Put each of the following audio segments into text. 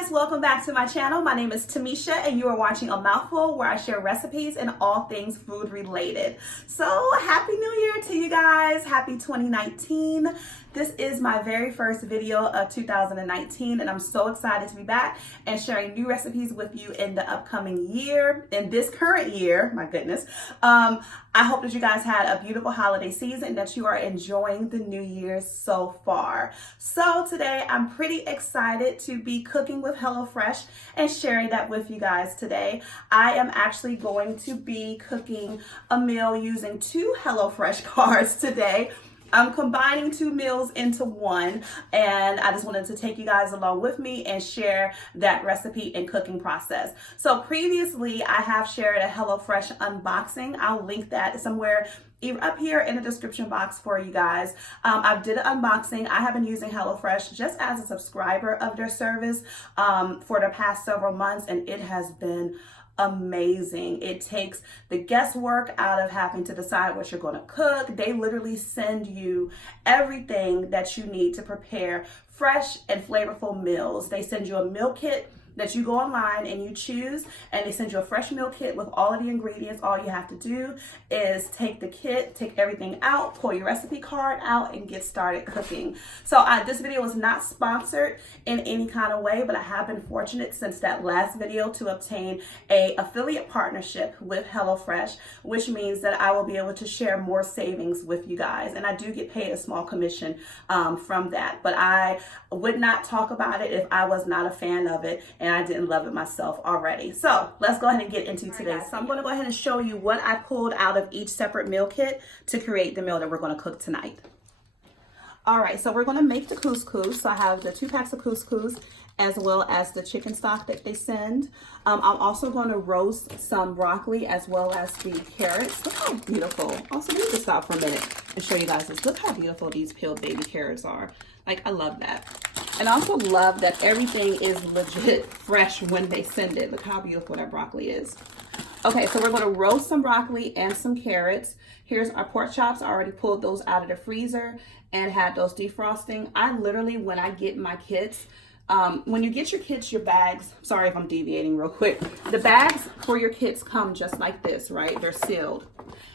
guys, welcome back to my channel. My name is Tamisha and you are watching A Mouthful, where I share recipes and all things food related. So happy new year to you guys. Happy 2019. This is my very first video of 2019 and I'm so excited to be back and sharing new recipes with you in the upcoming year, in this current year, my goodness. I hope that you guys had a beautiful holiday season and that you are enjoying the new year so far. So today I'm pretty excited to be cooking with HelloFresh and sharing that with you guys today. I am actually going to be cooking a meal using 2 HelloFresh cards today. I'm combining 2 meals into one, and I just wanted to take you guys along with me and share that recipe and cooking process. So previously, I have shared a HelloFresh unboxing. I'll link that somewhere up here in the description box for you guys. I did an unboxing. I have been using HelloFresh just as a subscriber of their service for the past several months, and it has been amazing. It takes the guesswork out of having to decide what you're going to cook. They literally send you everything that you need to prepare fresh and flavorful meals. They send you a meal kit that you go online and you choose, and they send you a fresh meal kit with all of the ingredients. All you have to do is take the kit, take everything out, pull your recipe card out, and get started cooking. So this video was not sponsored in any kind of way, but I have been fortunate since that last video to obtain a affiliate partnership with HelloFresh, which means that I will be able to share more savings with you guys. And I do get paid a small commission from that, but I would not talk about it if I was not a fan of it and I didn't love it myself already. So let's go ahead and get into today. So I'm going to go ahead and show you what I pulled out of each separate meal kit to create the meal that we're going to cook tonight. All right, so we're going to make the couscous. So I have the 2 packs of couscous as well as the chicken stock that they send. I'm also going to roast some broccoli as well as the carrots. Look how beautiful. Also, let me just stop for a minute and show you guys this. Look how beautiful these peeled baby carrots are. Like, I love that. And I also love that everything is legit fresh when they send it. Look how beautiful that broccoli is. Okay, so we're going to roast some broccoli and some carrots. Here's our pork chops. I already pulled those out of the freezer and had those defrosting. I literally, when I get my kits, when you get your kits, your bags, sorry if I'm deviating real quick. The bags for your kits come just like this, right? They're sealed.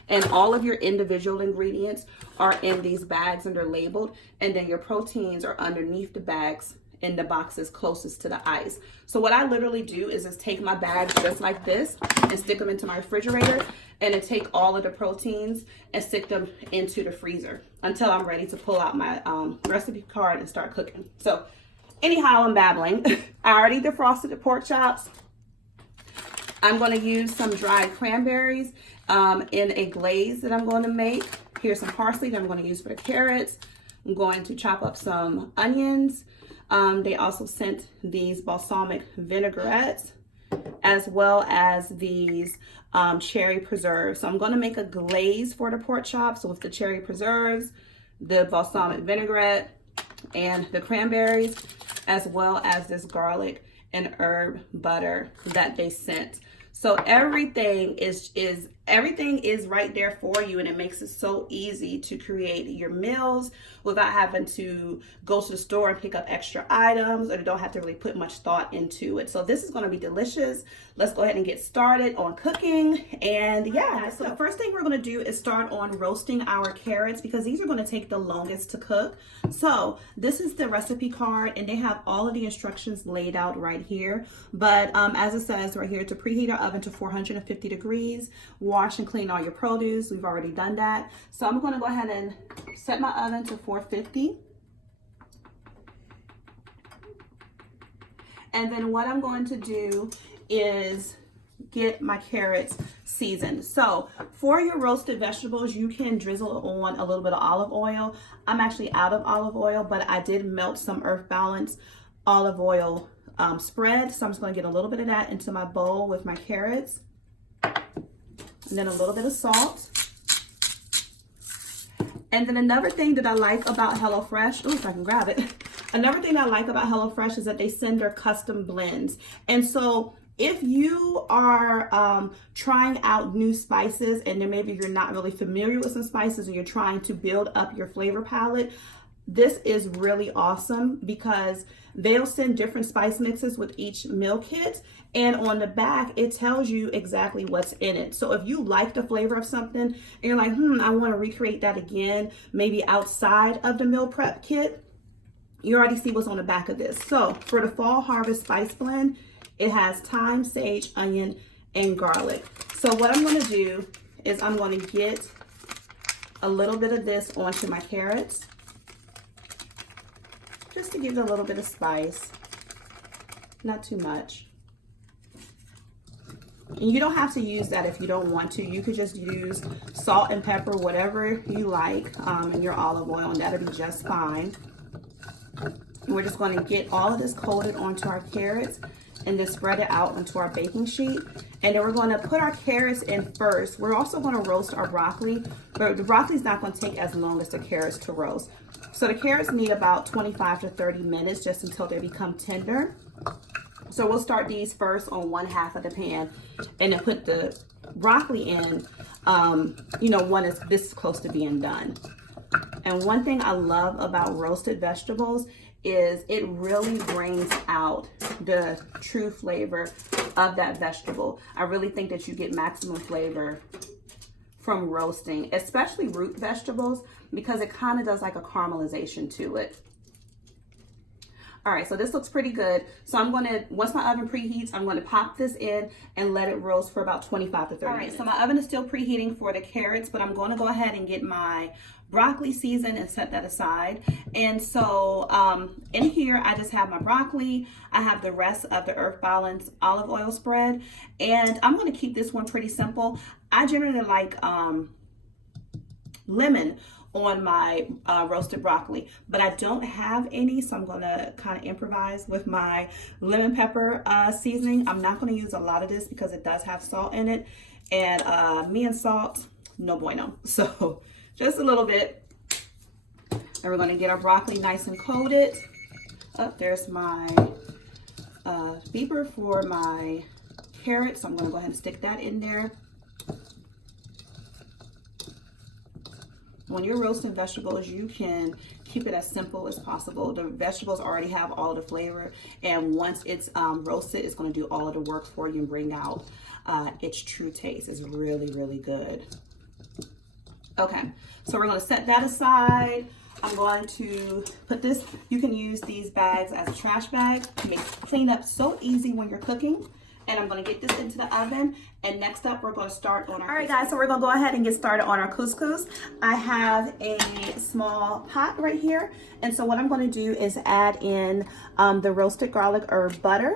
And all of your individual ingredients are in these bags and they're labeled. And then your proteins are underneath the bags in the boxes closest to the ice. So what I literally do is just take my bags just like this and stick them into my refrigerator, and then take all of the proteins and stick them into the freezer until I'm ready to pull out my recipe card and start cooking. So anyhow, I'm babbling. I already defrosted the pork chops. I'm going to use some dried cranberries in a glaze that I'm going to make. Here's some parsley that I'm going to use for the carrots. I'm going to chop up some onions. They also sent these balsamic vinaigrettes as well as these cherry preserves. So I'm going to make a glaze for the pork chops with the cherry preserves, the balsamic vinaigrette, and the cranberries, as well as this garlic and herb butter that they sent. So everything is right there for you, and it makes it so easy to create your meals without having to go to the store and pick up extra items, or you don't have to really put much thought into it. So this is going to be delicious. Let's go ahead and get started on cooking. And yeah, so the first thing we're going to do is start on roasting our carrots, because these are going to take the longest to cook. So this is the recipe card, and they have all of the instructions laid out right here. But as it says right here, to preheat our oven to 450 degrees, wash and clean all your produce. We've already done that. So I'm going to go ahead and set my oven to 450. And then what I'm going to do is get my carrots seasoned. So for your roasted vegetables, you can drizzle on a little bit of olive oil. I'm actually out of olive oil, but I did melt some Earth Balance olive oil spread. So I'm just going to get a little bit of that into my bowl with my carrots. And then a little bit of salt. And then another thing that I like about HelloFresh, oh, if I can grab it. Another thing I like about HelloFresh is that they send their custom blends. And so if you are trying out new spices, and then maybe you're not really familiar with some spices, or you're trying to build up your flavor palette, this is really awesome because They'll send different spice mixes with each meal kit, and on the back it tells you exactly what's in it. So if you like the flavor of something and you're like, I want to recreate that again, maybe outside of the meal prep kit, you already see what's on the back of this. So for the fall harvest spice blend, it has thyme, sage, onion, and garlic. So what I'm going to do is I'm going to get a little bit of this onto my carrots, just to give it a little bit of spice, not too much. And you don't have to use that if you don't want to. You could just use salt and pepper, whatever you like, and your olive oil, and that'll be just fine. And we're just going to get all of this coated onto our carrots and then spread it out onto our baking sheet. And then we're going to put our carrots in first. We're also going to roast our broccoli, but the broccoli is not going to take as long as the carrots to roast. So the carrots need about 25 to 30 minutes just until they become tender. So we'll start these first on one half of the pan and then put the broccoli in, when this is close to being done. And one thing I love about roasted vegetables is it really brings out the true flavor of that vegetable. I really think that you get maximum flavor from roasting, especially root vegetables, because it kind of does like a caramelization to it. All right, so this looks pretty good. So I'm gonna, once my oven preheats, I'm gonna pop this in and let it roast for about 25 to 30 minutes. So my oven is still preheating for the carrots, but I'm gonna go ahead and get my broccoli seasoned and set that aside. And so in here, I just have my broccoli. I have the rest of the Earth Balance olive oil spread, and I'm gonna keep this one pretty simple. I generally like lemon on my roasted broccoli, but I don't have any, so I'm gonna kind of improvise with my lemon pepper seasoning. I'm not gonna use a lot of this because it does have salt in it, and me and salt, no bueno. So just a little bit. And we're gonna get our broccoli nice and coated. Oh, there's my beeper for my carrots, so I'm gonna go ahead and stick that in there. When you're roasting vegetables, you can keep it as simple as possible. The vegetables already have all the flavor, and once it's roasted, it's going to do all of the work for you and bring out its true taste. It's really, really good. Okay, so we're going to set that aside. I'm going to put this, you can use these bags as trash bags to make cleanup so easy when you're cooking. And I'm going to get this into the oven. And next up, we're going to start on our All right, guys, so we're going to go ahead and get started on our couscous. I have a small pot right here. And so what I'm going to do is add in the roasted garlic herb butter.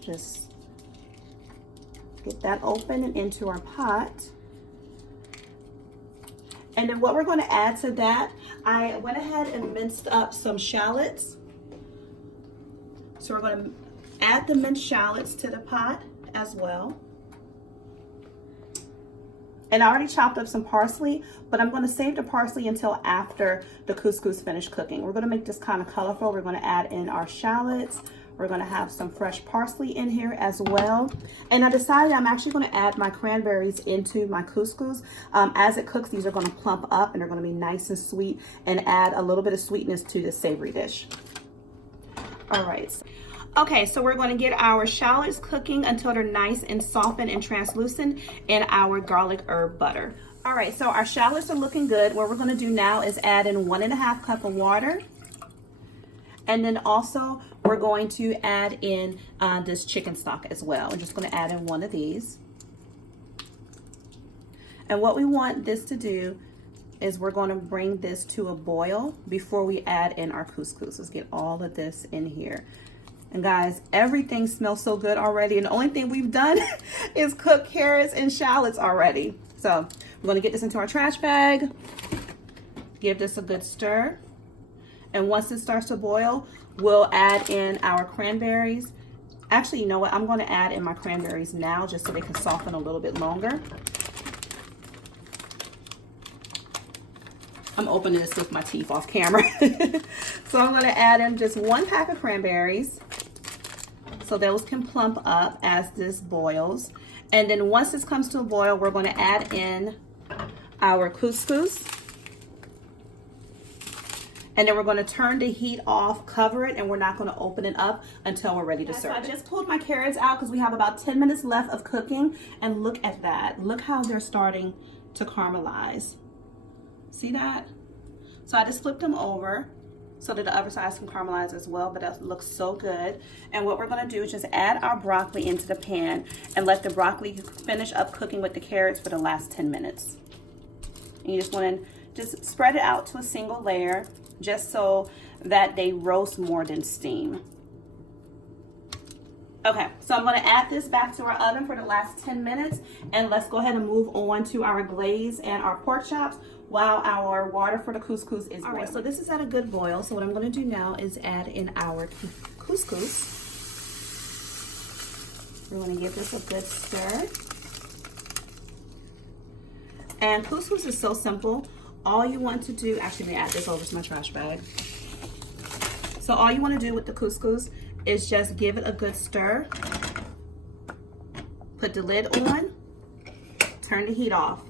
Just get that open and into our pot. And then what we're going to add to that, I went ahead and minced up some shallots. So we're going to add the minced shallots to the pot as well. And I already chopped up some parsley, but I'm going to save the parsley until after the couscous finished cooking. We're going to make this kind of colorful. We're going to add in our shallots. We're going to have some fresh parsley in here as well. And I decided I'm actually going to add my cranberries into my couscous. As it cooks, these are going to plump up and they're going to be nice and sweet and add a little bit of sweetness to the savory dish. All right. Okay, so we're going to get our shallots cooking until they're nice and softened and translucent in our garlic herb butter. All right, so our shallots are looking good. What we're going to do now is add in 1.5 cups of water. And then also we're going to add in this chicken stock as well. We're just going to add in one of these. And what we want this to do is we're going to bring this to a boil before we add in our couscous. Let's get all of this in here. And guys, everything smells so good already. And the only thing we've done is cook carrots and shallots already. So we're going to get this into our trash bag. Give this a good stir. And once it starts to boil, we'll add in our cranberries. Actually, you know what? I'm going to add in my cranberries now just so they can soften a little bit longer. I'm opening this with my teeth off camera. So I'm going to add in just 1 pack of cranberries so those can plump up as this boils. And then once this comes to a boil, we're going to add in our couscous. And then we're going to turn the heat off, cover it, and we're not going to open it up until we're ready to serve it. I just pulled my carrots out because we have about 10 minutes left of cooking. And look at that. Look how they're starting to caramelize. See that? So I just flipped them over so that the other side can caramelize as well, but that looks so good. And what we're gonna do is just add our broccoli into the pan and let the broccoli finish up cooking with the carrots for the last 10 minutes. And you just wanna just spread it out to a single layer just so that they roast more than steam. Okay, so I'm gonna add this back to our oven for the last 10 minutes, and let's go ahead and move on to our glaze and our pork chops while our water for the couscous is boiling. All right, so this is at a good boil, so what I'm gonna do now is add in our couscous. We're gonna give this a good stir. And couscous is so simple. All you want to do, actually let me add this over to my trash bag. So all you wanna do with the couscous is just give it a good stir. Put the lid on, turn the heat off.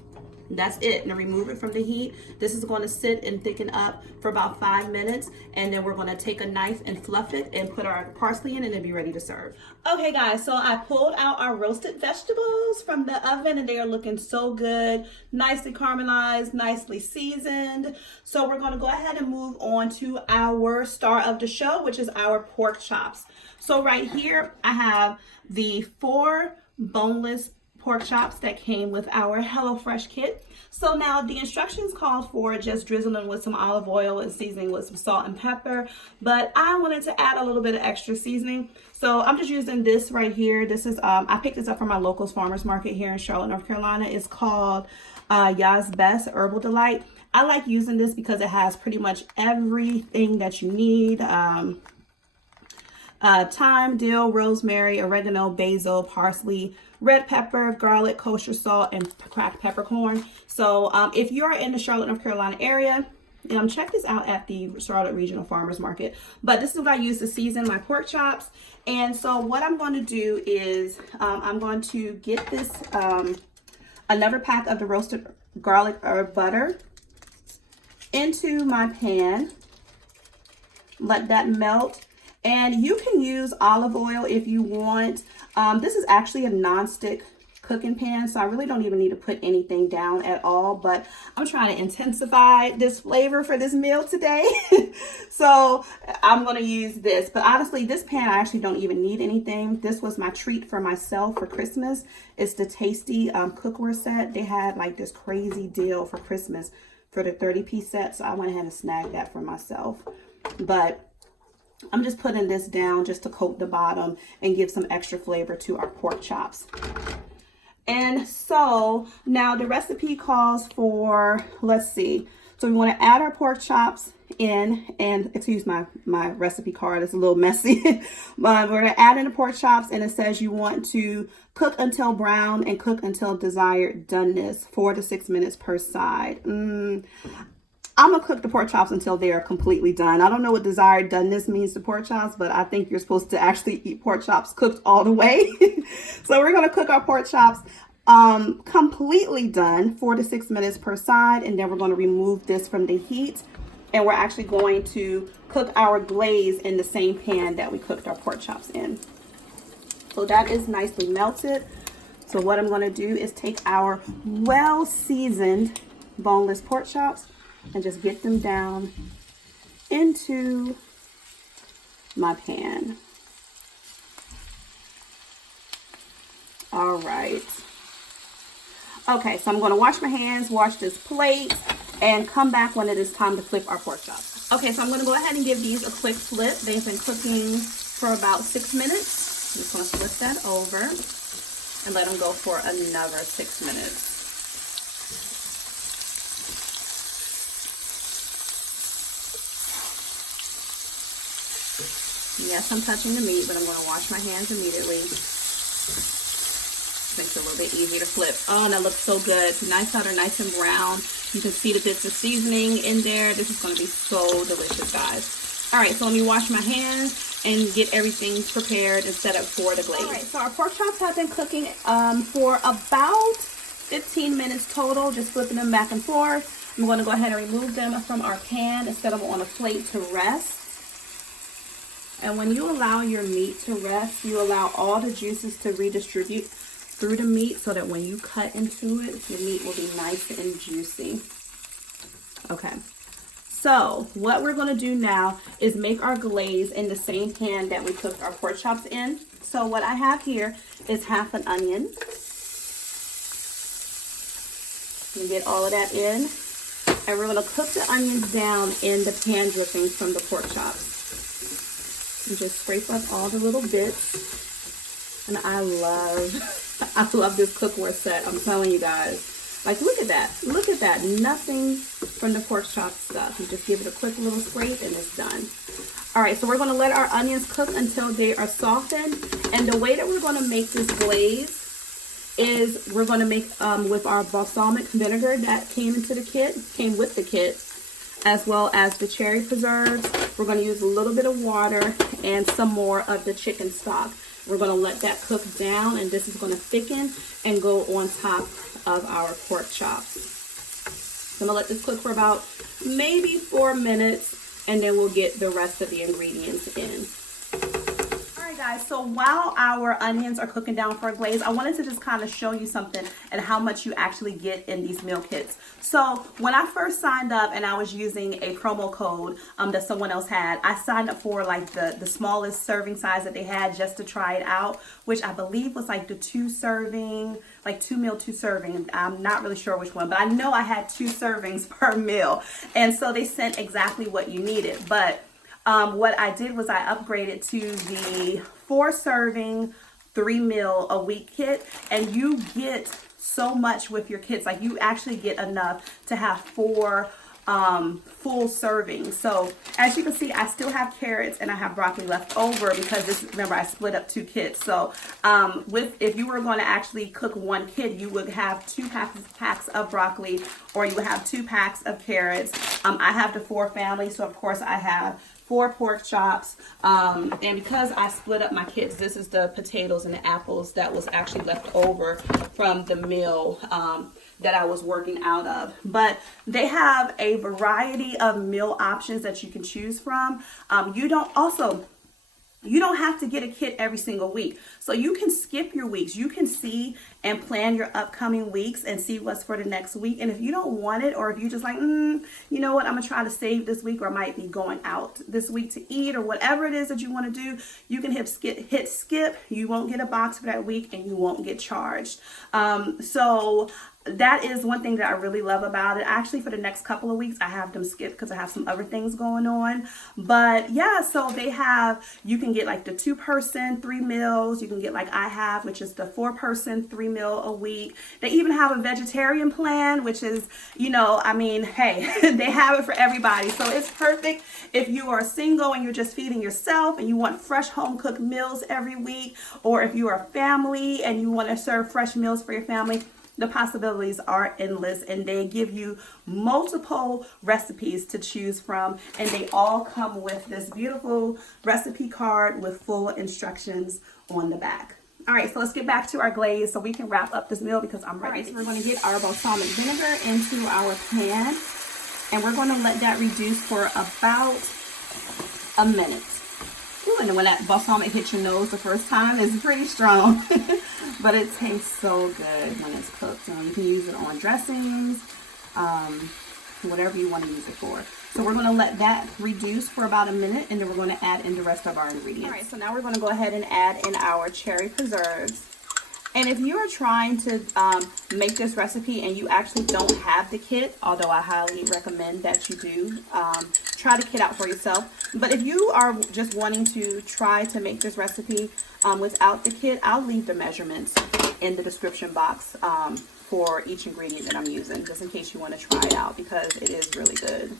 That's it. Now remove it from the heat. This is going to sit and thicken up for about 5 minutes, and then we're going to take a knife and fluff it and put our parsley in and then be ready to serve. Okay guys, so I pulled out our roasted vegetables from the oven and they are looking so good, nicely caramelized, nicely seasoned. So we're going to go ahead and move on to our star of the show, which is our pork chops. So right here I have the 4 boneless pork chops that came with our HelloFresh kit. So now the instructions called for just drizzling with some olive oil and seasoning with some salt and pepper, but I wanted to add a little bit of extra seasoning. So I'm just using this right here. This is, I picked this up from my local farmer's market here in Charlotte, North Carolina. It's called Ya's Best Herbal Delight. I like using this because it has pretty much everything that you need. Thyme, dill, rosemary, oregano, basil, parsley, red pepper, garlic, kosher salt, and cracked peppercorn. So if you're in the Charlotte, North Carolina area, check this out at the Charlotte Regional Farmers Market. But this is what I use to season my pork chops. And so what I'm going to do is I'm going to get this, another pack of the roasted garlic or butter into my pan. Let that melt. And you can use olive oil if you want. This is actually a non-stick cooking pan, so I really don't even need to put anything down at all, but I'm trying to intensify this flavor for this meal today. So I'm going to use this, but honestly, this pan, I actually don't even need anything. This was my treat for myself for Christmas. It's the Tasty cookware set. They had like this crazy deal for Christmas for the 30-piece set, so I went ahead and snagged that for myself. But I'm just putting this down just to coat the bottom and give some extra flavor to our pork chops. And so now the recipe calls for, let's see. So we want to add our pork chops in, and excuse my recipe card, it's a little messy. But we're going to add in the pork chops, and it says you want to cook until brown and cook until desired doneness, 4 to 6 minutes per side. I'm going to cook the pork chops until they are completely done. I don't know what desired doneness means to pork chops, but I think you're supposed to actually eat pork chops cooked all the way. So we're going to cook our pork chops completely done, 4 to 6 minutes per side, and then we're going to remove this from the heat, and we're actually going to cook our glaze in the same pan that we cooked our pork chops in. So that is nicely melted. So what I'm going to do is take our well-seasoned boneless pork chops and just get them down into my pan. All right. Okay, so I'm going to wash my hands, wash this plate, and come back when it is time to flip our pork chops. Okay, so I'm going to go ahead and give these a quick flip. They've been cooking for about 6 minutes. I'm just going to flip that over and let them go for another 6 minutes. Yes, I'm touching the meat, but I'm going to wash my hands immediately. Makes it a little bit easier to flip. Oh, and that looks so good. Nice powder, nice and brown. You can see the bits of seasoning in there. This is going to be so delicious, guys. All right, so let me wash my hands and get everything prepared and set up for the glaze. All right, so our pork chops have been cooking for about 15 minutes total, just flipping them back and forth. I'm going to go ahead and remove them from our pan and set them on a plate to rest. And when you allow your meat to rest, you allow all the juices to redistribute through the meat so that when you cut into it, your meat will be nice and juicy. Okay. So what we're going to do now is make our glaze in the same pan that we cooked our pork chops in. So what I have here is half an onion. You get all of that in. And we're going to cook the onions down in the pan drippings from the pork chops. And just scrape up all the little bits. And I love this cookware set. I'm telling you guys. Like, look at that. Look at that. Nothing from the pork chop stuff. You just give it a quick little scrape and it's done. All right, so we're going to let our onions cook until they are softened. And the way that we're going to make this glaze is we're going to make with our balsamic vinegar that came with the kit, as well as the cherry preserves. We're going to use a little bit of water and some more of the chicken stock. We're going to let that cook down, and this is going to thicken and go on top of our pork chops. I'm going to let this cook for about maybe 4 minutes, and then we'll get the rest of the ingredients in. Guys, so while our onions are cooking down for a glaze, I wanted to just kind of show you something and how much you actually get in these meal kits. So when I first signed up and I was using a promo code that someone else had, I signed up for like the smallest serving size that they had just to try it out, which I believe was like the 2 serving, like 2 meal, 2 serving. I'm not really sure which one, but I know I had 2 servings per meal. And so they sent exactly what you needed. But what I did was I upgraded to the 4 serving, 3 meal a week kit, and you get so much with your kits. Like, you actually get enough to have 4 full servings. So as you can see, I still have carrots and I have broccoli left over because remember, I split up 2 kits. So if you were going to actually cook 1 kit, you would have 2 packs of broccoli, or you would have 2 packs of carrots. I have the 4 family, so of course I have 4 pork chops, and because I split up my kits, this is the potatoes and the apples that was actually left over from the meal that I was working out of. But they have a variety of meal options that you can choose from. You don't have to get a kit every single week. So you can skip your weeks. You can see and plan your upcoming weeks and see what's for the next week. And if you don't want it, or if you're just like, you know what, I'm gonna try to save this week, or I might be going out this week to eat, or whatever it is that you wanna do, you can hit skip. You won't get a box for that week and you won't get charged. So that is one thing that I really love about it. Actually, for the next couple of weeks, I have them skipped because I have some other things going on. But yeah, so you can get like the 2-person 3 meals. You can get like I have, which is the 4-person 3 meal a week. They even have a vegetarian plan, which is, hey, they have it for everybody. So it's perfect if you are single and you're just feeding yourself and you want fresh home cooked meals every week, or if you are a family and you want to serve fresh meals for your family. The possibilities are endless, and they give you multiple recipes to choose from, and they all come with this beautiful recipe card with full instructions on the back. All right, so let's get back to our glaze so we can wrap up this meal because I'm ready. All right, so we're going to get our balsamic vinegar into our pan, and we're going to let that reduce for about a minute. Ooh, and when that balsamic hits your nose the first time, it's pretty strong. But it tastes so good when it's cooked. You can use it on dressings, whatever you want to use it for. So we're going to let that reduce for about a minute, and then we're going to add in the rest of our ingredients. All right, so now we're going to go ahead and add in our cherry preserves. And if you are trying to make this recipe and you actually don't have the kit, although I highly recommend that you do, try the kit out for yourself. But if you are just wanting to try to make this recipe without the kit, I'll leave the measurements in the description box for each ingredient that I'm using, just in case you want to try it out, because it is really good.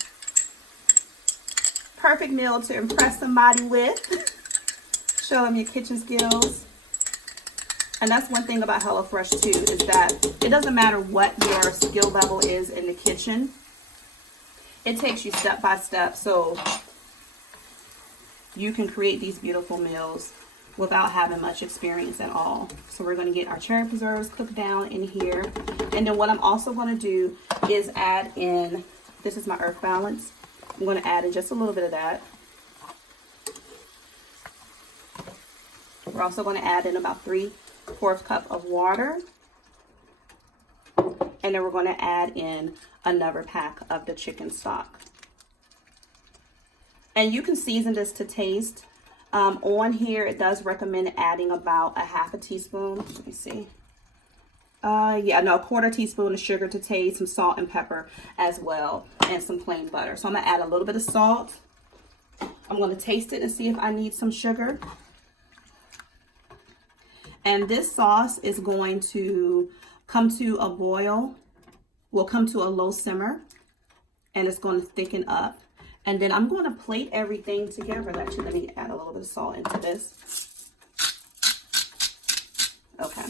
Perfect meal to impress somebody with. Show them your kitchen skills. And that's one thing about HelloFresh too, is that it doesn't matter what your skill level is in the kitchen. It takes you step by step, so you can create these beautiful meals without having much experience at all. So we're going to get our cherry preserves cooked down in here. And then what I'm also going to do is add in, this is my earth balance. I'm going to add in just a little bit of that. We're also going to add in about 3/4 cup of water. And then we're going to add in another pack of the chicken stock. And you can season this to taste. On here, it does recommend adding about 1/2 teaspoon. Let me see. Yeah, no, 1/4 teaspoon of sugar to taste, some salt and pepper as well, and some plain butter. So I'm gonna add a little bit of salt. I'm gonna taste it and see if I need some sugar. And this sauce is going to come to a boil, will come to a low simmer, and it's going to thicken up. And then I'm going to plate everything together. Actually, let me add a little bit of salt into this. Okay.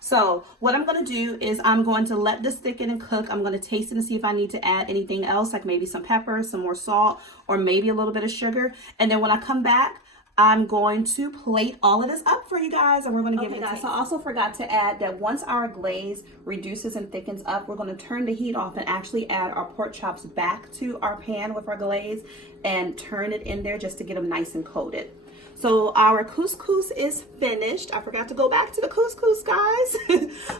So what I'm going to do is I'm going to let this thicken and cook. I'm going to taste it and see if I need to add anything else, like maybe some pepper, some more salt, or maybe a little bit of sugar. And then when I come back, I'm going to plate all of this up for you guys, and we're going to give it a taste. So I also forgot to add that once our glaze reduces and thickens up, we're going to turn the heat off and actually add our pork chops back to our pan with our glaze and turn it in there just to get them nice and coated. So our couscous is finished. I forgot to go back to the couscous, guys.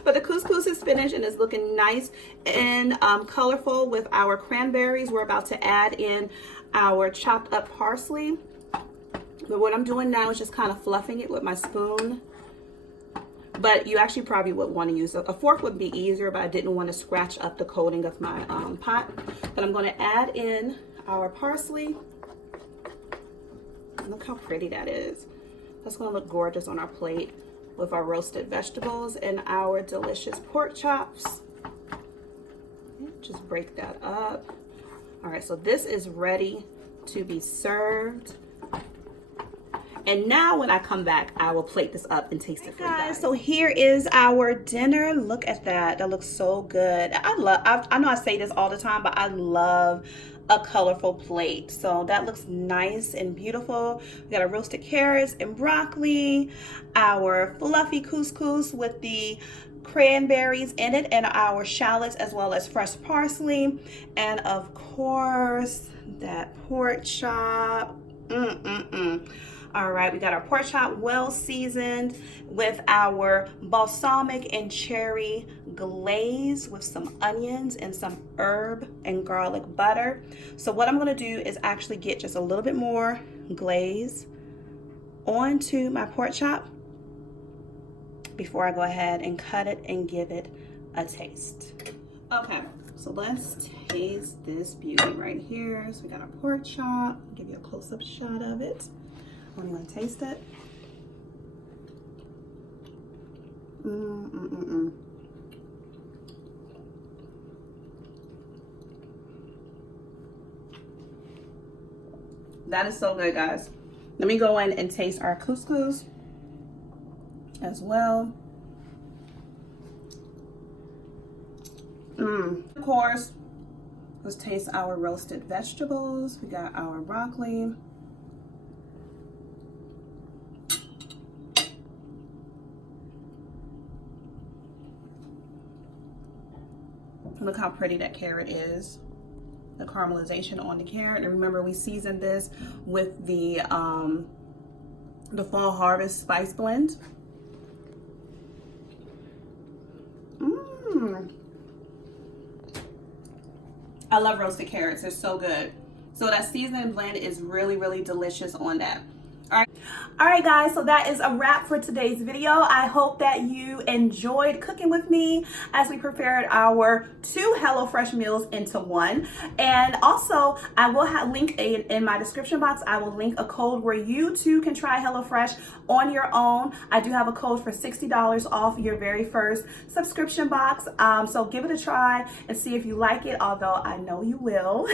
But the couscous is finished and it's looking nice and colorful with our cranberries. We're about to add in our chopped up parsley. But what I'm doing now is just kind of fluffing it with my spoon. But you actually probably would want to use a fork, would be easier, but I didn't want to scratch up the coating of my pot. But I'm going to add in our parsley. Look how pretty that is. That's going to look gorgeous on our plate with our roasted vegetables and our delicious pork chops. Just break that up. All right, so this is ready to be served. And now when I come back, I will plate this up and taste it for you guys. So here is our dinner. Look at that. That looks so good. I know I say this all the time, but I love a colorful plate. So that looks nice and beautiful. We got our roasted carrots and broccoli, our fluffy couscous with the cranberries in it, and our shallots as well as fresh parsley. And of course, that pork chop. All right, we got our pork chop well seasoned with our balsamic and cherry glaze with some onions and some herb and garlic butter. So what I'm gonna do is actually get just a little bit more glaze onto my pork chop before I go ahead and cut it and give it a taste. Okay, so let's taste this beauty right here. So we got our pork chop. I'll give you a close-up shot of it. I'm gonna taste it. That is so good, guys. Let me go in and taste our couscous as well. Of course, let's taste our roasted vegetables. We got our broccoli. Look how pretty that carrot is. The caramelization on the carrot. And remember, we seasoned this with the Fall Harvest Spice Blend. I love roasted carrots. They're so good. So that seasoning blend is really, really delicious on that. All right, guys, so that is a wrap for today's video. I hope that you enjoyed cooking with me as we prepared our 2 HelloFresh meals into one. And also, I will have link in my description box. I will link a code where you too can try HelloFresh on your own. I do have a code for $60 off your very first subscription box. So give it a try and see if you like it, although I know you will.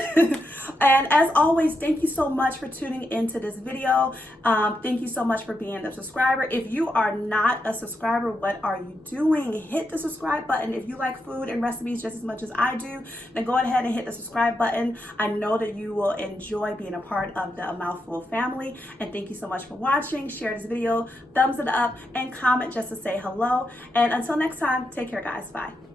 And as always, thank you so much for tuning into this video. Thank you so much for being a subscriber. If you are not a subscriber, what are you doing? Hit the subscribe button. If you like food and recipes just as much as I do, then go ahead and hit the subscribe button. I know that you will enjoy being a part of the A Mouthful family. And thank you so much for watching. Share this video, thumbs it up, and comment just to say hello. And until next time, take care, guys. Bye.